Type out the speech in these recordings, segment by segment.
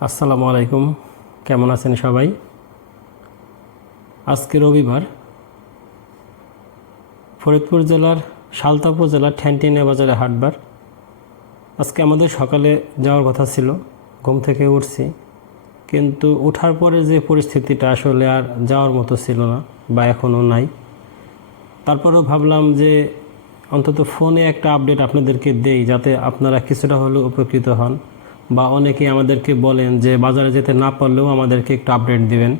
আসসালামু আলাইকুম। কেমন আছেন সবাই? আজকে রবিবার। ফরিদপুর জেলার সালতা উপজেলার ঠ্যান্টিনিয়া বাজারে হাটবার। আজকে আমাদের সকালে যাওয়ার কথা ছিল, ঘুম থেকে উঠছি। কিন্তু ওঠার পরে যে পরিস্থিতিটা আসলে আর যাওয়ার মতো ছিল না, বা এখনও নাই। তারপরেও ভাবলাম যে অন্তত ফোনে একটা আপডেট আপনাদেরকে দেই, যাতে আপনারা কিছুটা হলেও উপকৃত হন। বা অনেকে আমাদেরকে বলেন যে বাজারে যেতে না পারলেও আমাদেরকে একটু আপডেট দিবেন।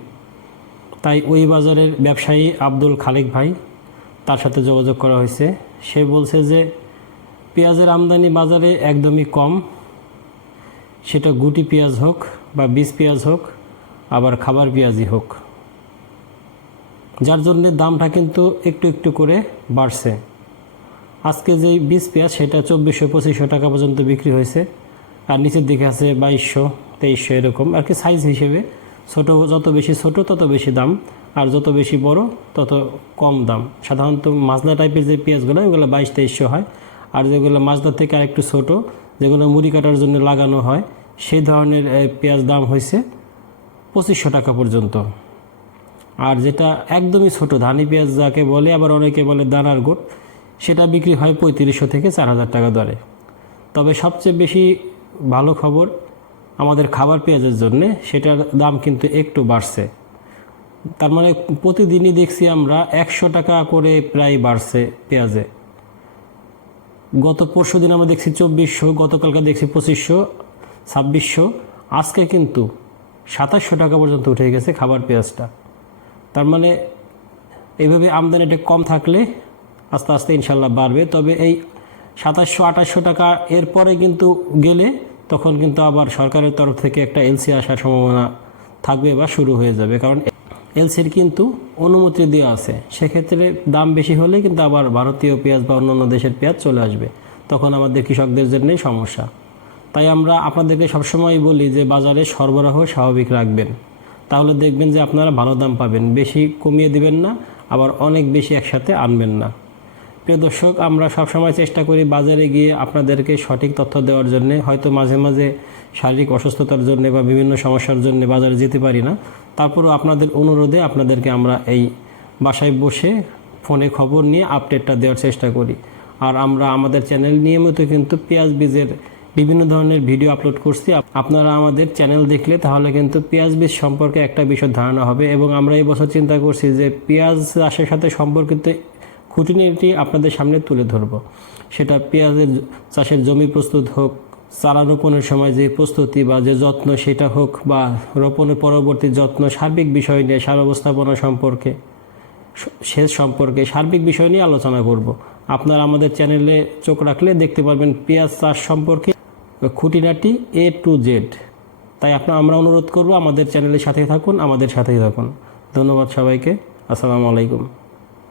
তাই ওই বাজারের ব্যবসায়ী আব্দুল খালিক ভাই, তার সাথে যোগাযোগ করা হয়েছে। সে বলছে যে পেঁয়াজের আমদানি বাজারে একদমই কম। সেটা গুটি পেঁয়াজ হোক বা বীজ পেঁয়াজ হোক, আবার খাবার পেঁয়াজই হোক। যার জন্য দামটা কিন্তু একটু একটু করে বাড়ছে। আজকে যে বীজ পেঁয়াজ, সেটা চব্বিশশো পঁচিশশো টাকা পর্যন্ত বিক্রি হয়েছে। আর নিচের দিকে আছে বাইশশো, তেইশশো এরকম। আর কি সাইজ হিসেবে ছোট, যত বেশি ছোট, তত বেশি দাম। আর যত বেশি বড়, তত কম দাম। সাধারণত মাজদা টাইপের যে পেঁয়াজগুলো, ওগুলো বাইশ, তেইশশো হয়। আর যেগুলো মাজদা থেকে আরেকটু ছোট, যেগুলো মুড়ি কাটার জন্য লাগানো হয়, সেই ধরনের পেঁয়াজ দাম হয়েছে পঁচিশশো টাকা পর্যন্ত। আর যেটা একদমই ছোট, ধানি পেঁয়াজ যাকে বলে, আবার অনেকে বলে দানার গোট, সেটা বিক্রি হয় পঁয়ত্রিশশো থেকে চার হাজার টাকা দরে। তবে সবচেয়ে বেশি ভালো খবর, আমাদের খাবার পেঁয়াজের জন্য, সেটার দাম কিন্তু একটু বাড়ছে। তার মানে প্রতিদিনই দেখছি আমরা একশো টাকা করে প্রায় বাড়ছে পেঁয়াজে। গত পরশু দিন আমরা দেখছি চব্বিশশো, গতকালকে দেখছি পঁচিশশো, ছাব্বিশশো, আজকে কিন্তু সাতাশশো টাকা পর্যন্ত উঠে গেছে খাবার পেঁয়াজটা। তার মানে এইভাবে আমদানিটা কম থাকলে আস্তে আস্তে ইনশাল্লাহ বাড়বে, তবে এই সাতাশশো, আঠাশশো টাকা এরপরে কিন্তু গেলে তখন কিন্তু আবার সরকারের তরফ থেকে একটা এলসি আসার সম্ভাবনা থাকবে বা শুরু হয়ে যাবে। কারণ এলসির কিন্তু অনুমতি দেওয়া আছে। সেক্ষেত্রে দাম বেশি হলে কিন্তু আবার ভারতীয় পেঁয়াজ বা অন্যান্য দেশের পেঁয়াজ চলে আসবে। তখন আমাদের কৃষকদের জন্যই সমস্যা। তাই আমরা আপনাদেরকে সবসময় বলি যে বাজারে সরবরাহ স্বাভাবিক রাখবেন। তাহলে দেখবেন যে আপনারা ভালো দাম পাবেন। বেশি কমিয়ে দিবেন না, আবার অনেক বেশি একসাথে আনবেন না। প্রিয় দর্শক, আমরা সবসময় চেষ্টা করি বাজারে গিয়ে আপনাদেরকে সঠিক তথ্য দেওয়ার জন্য। হয়তো মাঝে মাঝে শারীরিক অসুস্থতার জন্য বা বিভিন্ন সমস্যার জন্য বাজারে যেতে পারি না। তারপরেও আপনাদের অনুরোধে আপনাদেরকে আমরা এই বাসায় বসে ফোনে খবর নিয়ে আপডেটটা দেওয়ার চেষ্টা করি। আর আমরা আমাদের চ্যানেল নিয়মিত কিন্তু পেঁয়াজ বীজের বিভিন্ন ধরনের ভিডিও আপলোড করছি। আপনারা আমাদের চ্যানেল দেখলে তাহলে কিন্তু পেঁয়াজ বীজ সম্পর্কে একটা বিষয় ধারণা হবে এবং আমরা এই বছর চিন্তা করছি যে পেঁয়াজ চাষের সাথে সম্পর্কিত খুঁটিনাটি আপনাদের সামনে তুলে ধরব। সেটা পেঁয়াজের চাষের জমি প্রস্তুত হোক, চারা রোপণের সময় যে প্রস্তুতি বা যে যত্ন সেটা হোক বা রোপণের পরবর্তী যত্ন, সার্বিক বিষয় নিয়ে, সার ব্যবস্থাপনা সম্পর্কে সেচ সম্পর্কে সার্বিক বিষয় নিয়ে আলোচনা করব। আপনারা আমাদের চ্যানেলে চোখ রাখলে দেখতে পারবেন পেঁয়াজ চাষ সম্পর্কে খুঁটিনাটি এ টু জেড তাই আপনার আমরা অনুরোধ করব আমাদের চ্যানেলের সাথে থাকুন, আমাদের সাথেই থাকুন। ধন্যবাদ সবাইকে। আসসালামু আলাইকুম।